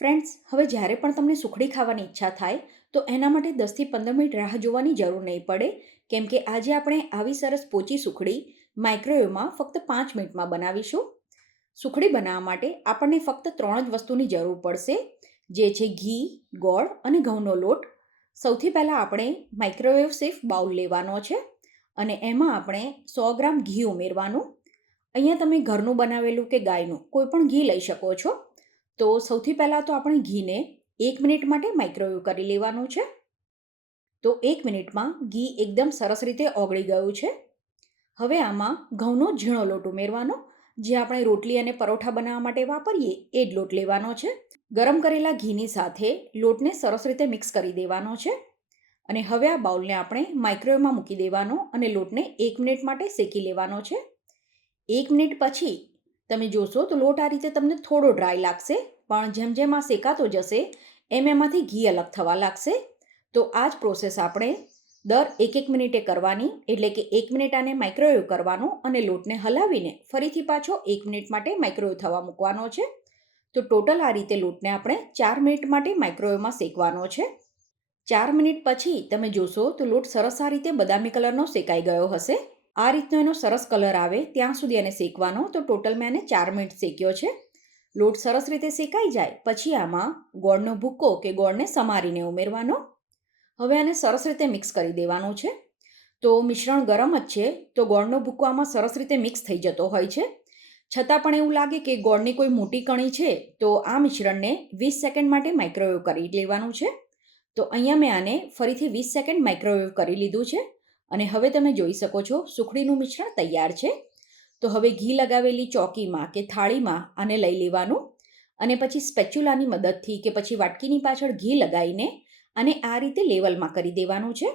Friends, હવે જ્યારે પણ તમને સુખડી ખાવાની ઈચ્છા થાય તો એના માટે 10થી 15 મિનિટ રાહ જોવાની જરૂર નહીં પડે, કેમ કે આજે આપણે આવી સરસ પોચી સુખડી માઇક્રોવેવમાં ફક્ત 5 મિનિટમાં બનાવીશું. સુખડી બનાવવા માટે આપણને ફક્ત 3 જ વસ્તુની જરૂર પડશે, જે છે ઘી, ગોળ અને ઘઉંનો લોટ. સૌથી પહેલાં આપણે માઇક્રોવેવ સેફ બાઉલ લેવાનો છે અને એમાં આપણે 100 ગ્રામ ઘી ઉમેરવાનું. અહીંયા તમે ઘરનું બનાવેલું કે ગાયનું કોઈ પણ ઘી લઈ શકો છો. તો સૌથી પહેલાં તો આપણે ઘીને 1 મિનિટ માટે માઇક્રોવેવ કરી લેવાનું છે. તો 1 મિનિટમાં ઘી એકદમ સરસ રીતે ઓગળી ગયું છે. હવે આમાં ઘઉંનો ઝીણો લોટ ઉમેરવાનો, જે આપણે રોટલી અને પરોઠા બનાવવા માટે વાપરીએ એ જ લોટ લેવાનો છે. ગરમ કરેલા ઘીની સાથે લોટને સરસ રીતે મિક્સ કરી દેવાનો છે અને હવે આ બાઉલને આપણે માઇક્રોવેવમાં મૂકી દેવાનો અને લોટને 1 મિનિટ માટે શેકી લેવાનો છે. 1 મિનિટ પછી તમે જોશો તો લોટ આ રીતે તમને થોડો ડ્રાય લાગશે, પણ જેમ જેમ આ શેકાતો જશે એમ એમાંથી ઘી અલગ થવા લાગશે. તો આ જ પ્રોસેસ આપણે દર 1-1 મિનિટે કરવાની, એટલે કે 1 મિનિટ આને માઇક્રોવેવ કરવાનો અને લોટને હલાવીને ફરીથી પાછો 1 મિનિટ માટે માઇક્રોવેવ થવા મૂકવાનો છે. તો ટોટલ આ રીતે લોટને આપણે 4 મિનિટ માટે માઇક્રોવેવમાં શેકવાનો છે. 4 મિનિટ પછી તમે જોશો તો લોટ સરસ આ રીતે બદામી કલરનો શેકાઈ ગયો હશે. આ રીતનો એનો સરસ કલર આવે ત્યાં સુધી એને શેકવાનો. તો ટોટલ મેં એને 4 મિનિટ શેક્યો છે. લોટ સરસ રીતે શેકાઈ જાય પછી આમાં ગોળનો ભૂક્કો કે ગોળને સમારીને ઉમેરવાનો. હવે આને સરસ રીતે મિક્સ કરી દેવાનું છે. તો મિશ્રણ ગરમ જ છે, તો ગોળનો ભૂક્કો આમાં સરસ રીતે મિક્સ થઈ જતો હોય છે. છતાં પણ એવું લાગે કે ગોળની કોઈ મોટી કણી છે, તો આ મિશ્રણને 20 સેકન્ડ માટે માઇક્રોવેવ કરી લેવાનું છે. તો અહીંયા મેં આને ફરીથી 20 સેકન્ડ માઇક્રોવેવ કરી લીધું છે અને હવે તમે જોઈ શકો છો સુખડીનું મિશ્રણ તૈયાર છે. તો હવે ઘી લગાવેલી ચોકીમાં કે થાળીમાં આને લઈ લેવાનું અને પછી સ્પેચ્યુલાની મદદથી કે પછી વાટકીની પાછળ ઘી લગાવીને આને આ રીતે લેવલમાં કરી દેવાનું છે.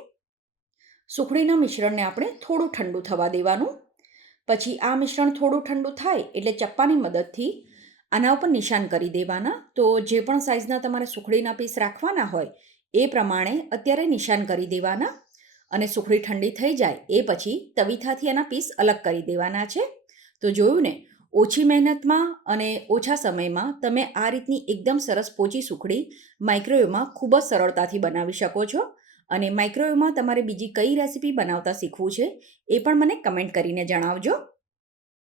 સુખડીના મિશ્રણને આપણે થોડું ઠંડુ થવા દેવાનું. પછી આ મિશ્રણ થોડું ઠંડુ થાય એટલે ચપ્પાની મદદથી આના ઉપર નિશાન કરી દેવાના. તો જે પણ સાઇઝના તમારે સુખડીના પીસ રાખવાના હોય એ પ્રમાણે અત્યારે નિશાન કરી દેવાના અને સુખડી ઠંડી થઈ જાય એ પછી તવીથાથી એના પીસ અલગ કરી દેવાના છે. તો જોયું ને, ઓછી મહેનતમાં અને ઓછા સમયમાં તમે આ રીતની એકદમ સરસ પોચી સુખડી માઇક્રોવેવમાં ખૂબ જ સરળતાથી બનાવી શકો છો. અને માઇક્રોવેવમાં તમારે બીજી કઈ રેસીપી બનાવતા શીખવું છે એ પણ મને કમેન્ટ કરીને જણાવજો.